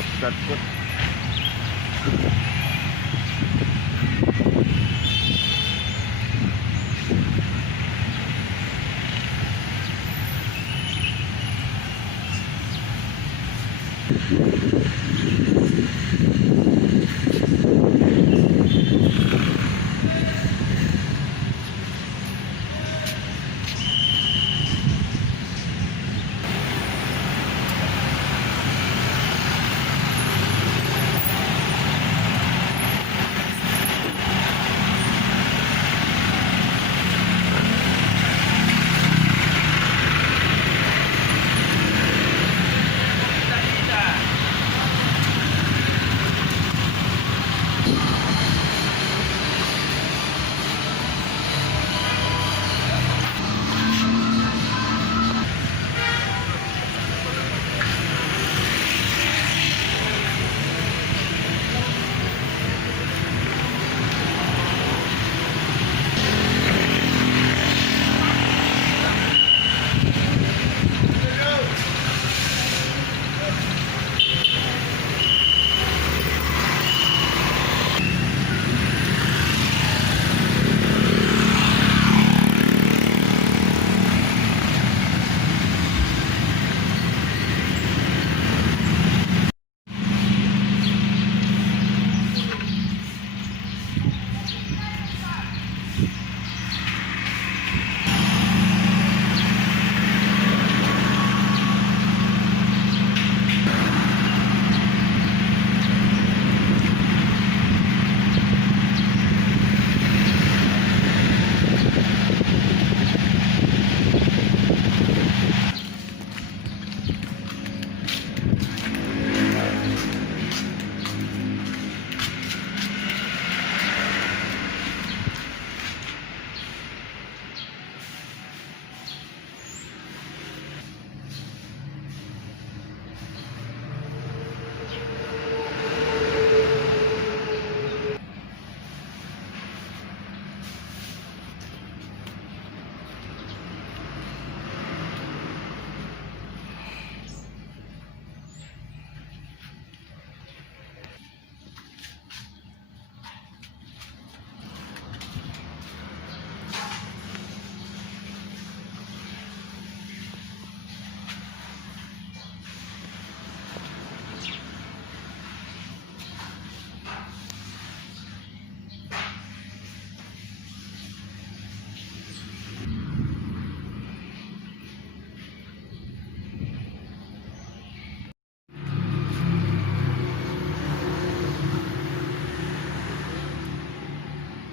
Cut.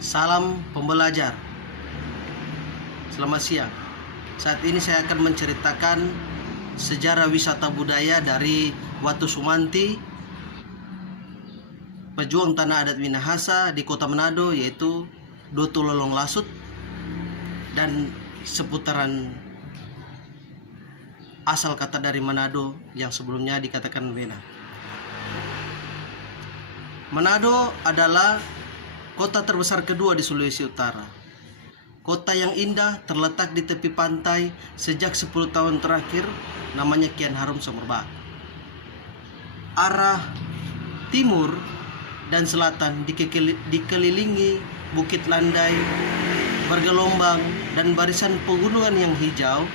Salam pembelajar. Selamat siang. Saat ini saya akan menceritakan sejarah wisata budaya dari Watu Sumanti, pejuang tanah adat Minahasa di Kota Manado, yaitu Doto Lolong Lasut dan seputaran asal kata dari Manado yang sebelumnya dikatakan Wena. Manado adalah kota terbesar kedua di Sulawesi Utara. Kota yang indah terletak di tepi pantai sejak 10 tahun terakhir, namanya kian harum semerbak. Arah timur dan selatan dikelilingi bukit landai, bergelombang dan barisan pegunungan yang hijau.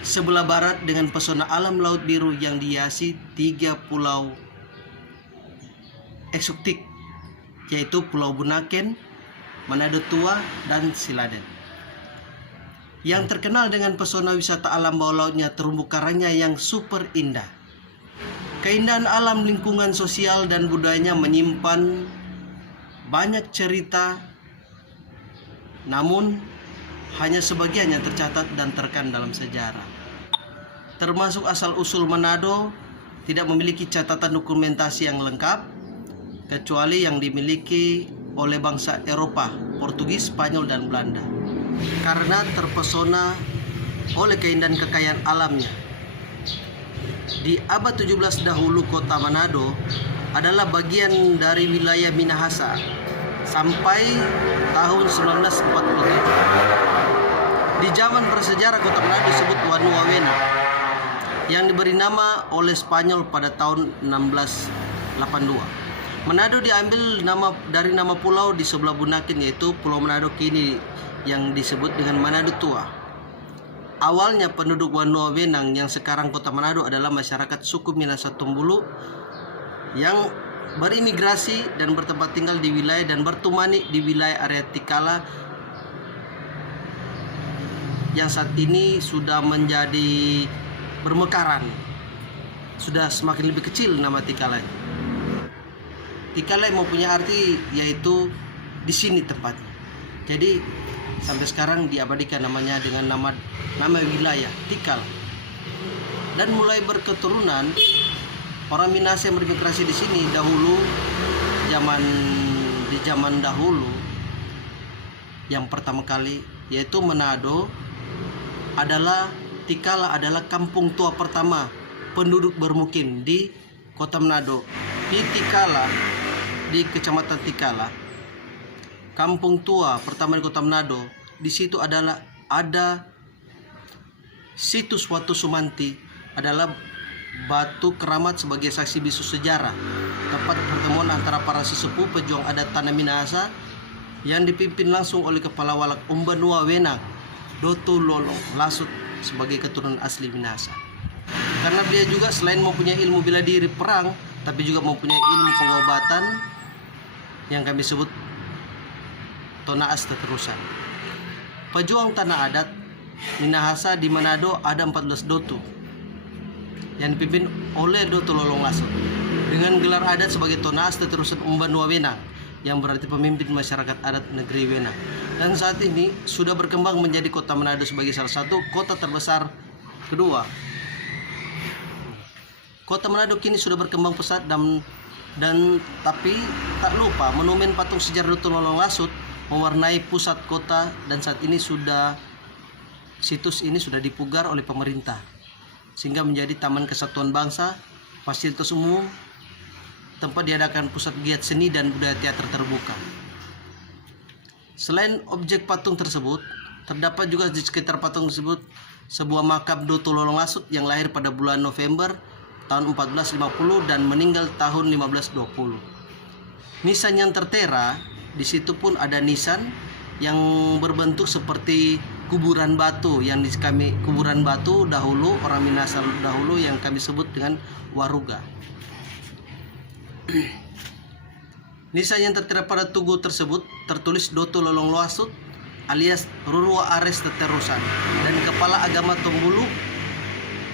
Sebelah barat dengan pesona alam laut biru yang dihiasi 3 pulau eksotik, yaitu Pulau Bunaken, Manado Tua, dan Siladen. Yang terkenal dengan pesona wisata alam bawah lautnya terumbu karangnya yang super indah. Keindahan alam, lingkungan sosial, dan budayanya menyimpan banyak cerita, namun hanya sebagian yang tercatat dan terekam dalam sejarah. Termasuk asal-usul Manado tidak memiliki catatan dokumentasi yang lengkap, kecuali yang dimiliki oleh bangsa Eropa, Portugis, Spanyol, dan Belanda. Karena terpesona oleh keindahan kekayaan alamnya. Di abad 17 dahulu, kota Manado adalah bagian dari wilayah Minahasa sampai tahun 1947. Di zaman prasejarah, kota Manado disebut Wanua Wena. yang diberi nama oleh Spanyol pada tahun 1682. Manado diambil dari nama pulau di sebelah Bunaken, yaitu Pulau Manado kini yang disebut dengan Manado Tua. Awalnya penduduk Wanua Wenang yang sekarang Kota Manado adalah masyarakat suku Minahasa Tombulu yang berimigrasi dan bertempat tinggal di wilayah dan bertumani di wilayah area Tikala yang saat ini sudah menjadi bermekaran. Sudah semakin lebih kecil nama Tikala. Tikala mempunyai arti yaitu di sini tempatnya. Jadi sampai sekarang diabadikan namanya dengan nama wilayah Tikal. Dan mulai berketurunan orang Minahasa yang bermigrasi di sini dahulu, di zaman dahulu yang pertama kali yaitu Manado adalah Tikala adalah kampung tua pertama penduduk bermukim di Kota Manado. Di Tikala, di Kecamatan Tikala, kampung tua pertama di Kota Manado, di situ ada situs Watu Sumanti, adalah batu keramat sebagai saksi bisu sejarah, tempat pertemuan antara para sesepuh pejuang adat tanah Minahasa yang dipimpin langsung oleh Kepala Walak Umbanua Wenang, Doto Lolong Lasut sebagai keturunan asli Minahasa. Karena dia juga selain mempunyai ilmu bela diri perang, tapi juga mempunyai ilmu pengobatan yang kami sebut Tonaas Teterusan. Pejuang tanah adat Minahasa di Manado ada 14 Doto yang dipimpin oleh Doto Lolong Lasut dengan gelar adat sebagai Tonaas Teterusan Umbanua Wenang, yang berarti pemimpin masyarakat adat negeri Wenang. Dan saat ini sudah berkembang menjadi Kota Manado sebagai salah satu kota terbesar kedua. Kota Manado kini sudah berkembang pesat dan tapi tak lupa monumen patung sejarah Doto Lolong Lasut mewarnai pusat kota, dan saat ini situs ini sudah dipugar oleh pemerintah sehingga menjadi Taman Kesatuan Bangsa, fasilitas umum, tempat diadakan pusat giat seni dan budaya teater terbuka. Selain objek patung tersebut, terdapat juga di sekitar patung tersebut sebuah makam Doto Lolong Lasut yang lahir pada bulan November tahun 1450 dan meninggal tahun 1520. Nisan yang tertera di situ pun ada nisan yang berbentuk seperti kuburan batu kuburan batu dahulu orang Minahasa dahulu yang kami sebut dengan waruga. Nisan yang tertera pada tugu tersebut tertulis Doto Lolong Lasut alias Rurua Ares Teterusan dan Kepala Agama Tombulu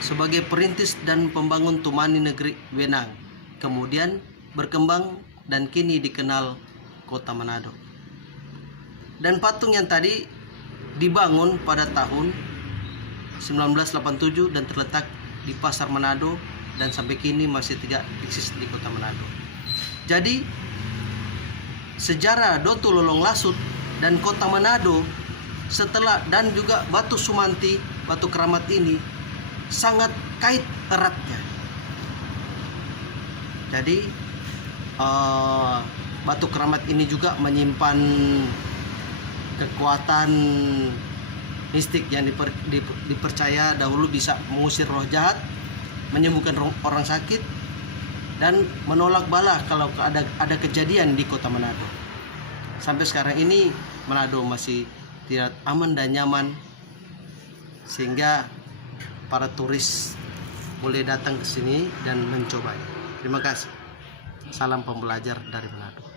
sebagai perintis dan pembangun Tumani negeri Wenang. Kemudian berkembang dan kini dikenal Kota Manado. Dan patung yang tadi dibangun pada tahun 1987 dan terletak di Pasar Manado dan sampai kini masih tidak eksis di Kota Manado. Jadi sejarah Doto Lolong Lasut dan Kota Manado setelah dan juga Batu Sumanti, batu keramat ini sangat kait eratnya. Jadi batu keramat ini juga menyimpan kekuatan mistik yang dipercaya dahulu bisa mengusir roh jahat, menyembuhkan orang sakit, dan menolak bala kalau ada kejadian di Kota Manado. Sampai sekarang ini Manado masih tidak aman dan nyaman sehingga para turis boleh datang ke sini dan mencobanya. Terima kasih. Salam pembelajar dari Manado.